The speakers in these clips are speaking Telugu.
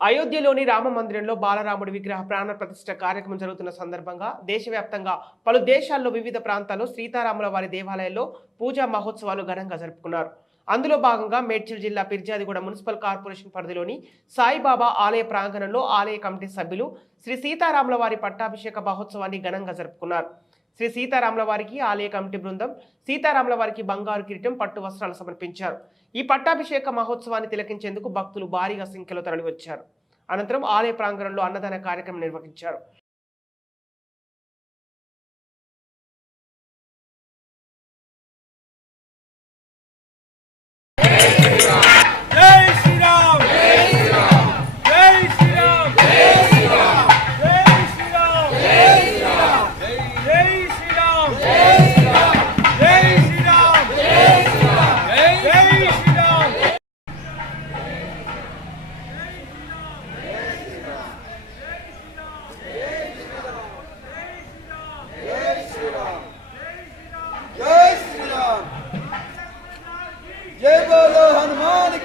అయోధ్యలోని రామ మందిరంలో బాలరాముడి విగ్రహ ప్రాణ ప్రతిష్ఠ కార్యక్రమం జరుగుతున్న సందర్భంగా దేశవ్యాప్తంగా పలు దేశాల్లో వివిధ ప్రాంతాల్లో సీతారాముల వారి దేవాలయాల్లో పూజా మహోత్సవాలు ఘనంగా జరుపుకున్నారు. అందులో భాగంగా మేడ్చల్ జిల్లా పిర్జాదిగూడ మున్సిపల్ కార్పొరేషన్ పరిధిలోని సాయిబాబా ఆలయ ప్రాంగణంలో ఆలయ కమిటీ సభ్యులు శ్రీ సీతారాముల వారి పట్టాభిషేక మహోత్సవాన్ని ఘనంగా జరుపుకున్నారు. శ్రీ సీతారాముల వారికి ఆలయ కమిటీ బృందం సీతారాముల వారికి బంగారు కిరీటం పట్టు వస్త్రాలు సమర్పించారు. ఈ పట్టాభిషేక మహోత్సవాన్ని తిలకించేందుకు భక్తులు భారీగా సంఖ్యలో తరలివచ్చారు. అనంతరం ఆలయ ప్రాంగణంలో అన్నదాన కార్యక్రమం నిర్వహించారు.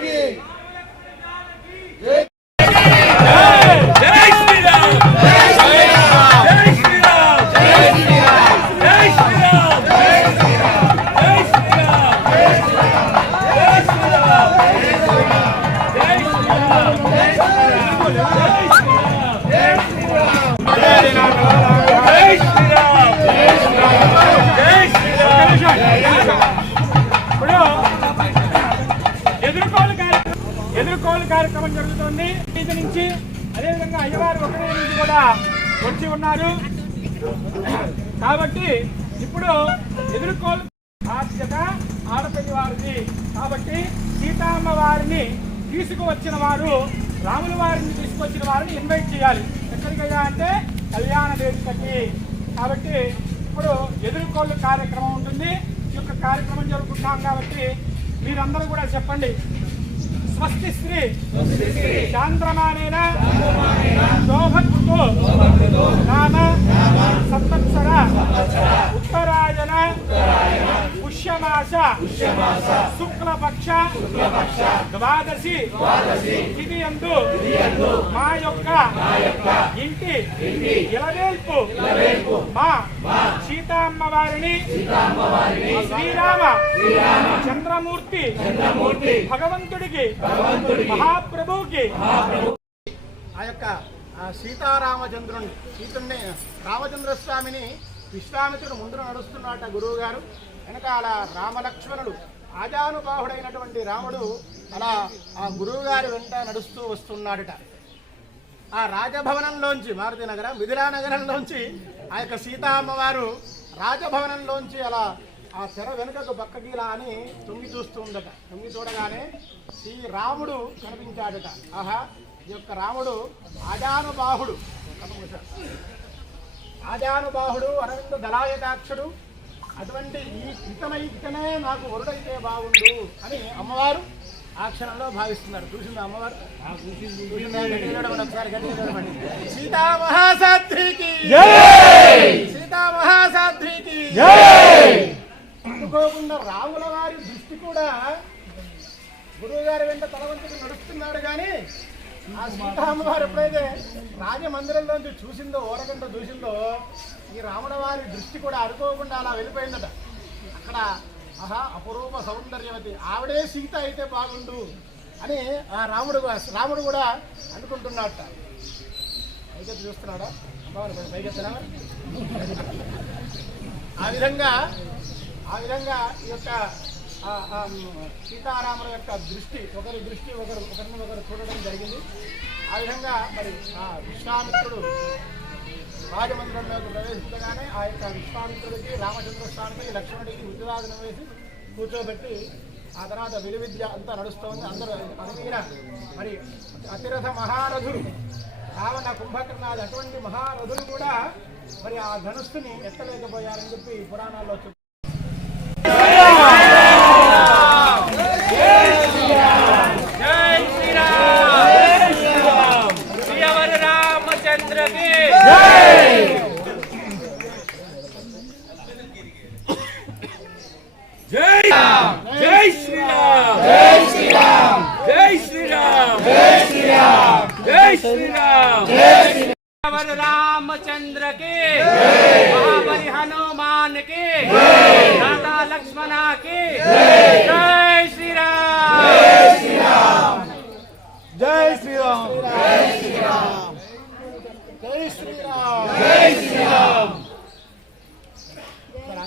Hey! ఎదుర్కోలు కార్యక్రమం జరుగుతుంది. ఇది నుంచి అదేవిధంగా అయ్యవారు ఒకరి నుంచి కూడా వచ్చి ఉన్నారు. కాబట్టి ఇప్పుడు ఎదుర్కోలు బాధ్యత ఆడపల్లి వారిది. కాబట్టి సీతామ్మ వారిని తీసుకువచ్చిన వారు రాముల వారిని తీసుకొచ్చిన వారిని ఇన్వైట్ చేయాలి. ఎక్కడికయ్యా అంటే కళ్యాణ వేదికకి. కాబట్టి ఇప్పుడు ఎదుర్కోళ్ళు కార్యక్రమం ఉంటుంది. ఈ యొక్క కార్యక్రమం జరుపుకుంటాం కాబట్టి మీరందరూ కూడా చెప్పండి. స్వస్తి శ్రీ చాంద్రమానేన. శోభత్తో నామ సంవత్సర. ఉత్తరాయణ. పుష్యమాస. శుక్లపక్ష. ద్వాదశి. తిథి యందు. మా యొక్క ఇంటి. ఇలవేల్పు. మా సీతామ్మ వారిని శ్రీరామ చంద్రమూర్తి భగవంతుడికి మహాప్రభువుకి. ఆ యొక్క ఆ సీతారామచంద్రుని సీతుణ్ణి రామచంద్ర స్వామిని విశ్వామిత్రుడు ముందు నడుస్తున్నట గురువు గారు వెనకాల రామలక్ష్మణుడు ఆజానుబాహుడైనటువంటి రాముడు అలా ఆ గురువు గారి వెంట నడుస్తూ వస్తున్నాడట. ఆ రాజభవనంలోంచి మారుతి నగరం మిథిలా నగరంలోంచి ఆ యొక్క సీతా అమ్మవారు రాజభవనంలోంచి అలా ఆ తెర వెనుకకు పక్కకి ఇలా అని తొంగి చూస్తూ ఉందట తొంగి చూడగానే శ్రీ రాముడు కనిపించాడట. ఆహా ఈ యొక్క రాముడు ఆజానుబాహుడు. ఆజానుబాహుడు అరవింద దళాయతాక్షుడు. అటువంటి ఈ ఇతన ఇతనే నాకు వరుడైతే బాగుండు అని అమ్మవారు ఆ క్షణంలో భావిస్తున్నారు. చూసిందా అమ్మవారు? ఒకసారి గట్టిగా అనుకోకుండా రాముల వారి దృష్టి కూడా గురువు గారి వెంట తలవంతుడు నడుస్తున్నాడు కానీ ఆ సీతామ్మవారు ఎప్పుడైతే రాజమందిరంలోంచి చూసిందో ఓరగంట చూసిందో ఈ రాముల వారి దృష్టి కూడా అనుకోకుండా అలా వెళ్ళిపోయిందట. అక్కడ ఆహా అపురూప సౌందర్యవతి ఆవిడే సీత అయితే బాగుండు అని ఆ రాముడు రాముడు కూడా అనుకుంటున్నాడట. పైకెత్తి చూస్తున్నాడా? అమ్మవారు పైకెత్తనా? ఆ విధంగా ఆ విధంగా ఈ యొక్క సీతారాముల యొక్క దృష్టి ఒకరి దృష్టి ఒకరు ఒకరిని ఒకరు చూడడం జరిగింది. ఆ విధంగా మరి ఆ విశ్వామిత్రుడు రాజమందిరంలోకి ప్రవేశించగానే ఆ యొక్క విశ్వామిత్రుడికి రామచంద్ర స్వామికి లక్ష్మణుడికి ఉద్యోగాసనం వేసి కూర్చోబెట్టి ఆ తర్వాత విలువిద్య అంతా నడుస్తోంది. అందరూ అదిగిన మరి అతిరథ మహారథుడు రావణ కుంభకర్ణాది అటువంటి మహారథులు కూడా మరి ఆ ధనుస్సుని ఎత్తలేకపోయారని చెప్పి పురాణాల్లో జై జై శ్రీరామ్ జై శ్రీరామ్ జై శ్రీరామ్ జై శ్రీరామ్ జై శ్రీరామ్ జై రామచంద్ర కి మహాబలి హనుమాన్కి రాధా లక్ష్మణ కి జై శ్రీరామ్ జై శ్రీరామ్ జై శ్రీరామ్ జై శ్రీరామ్ జై శ్రీరామ్ జై శ్రీరామ్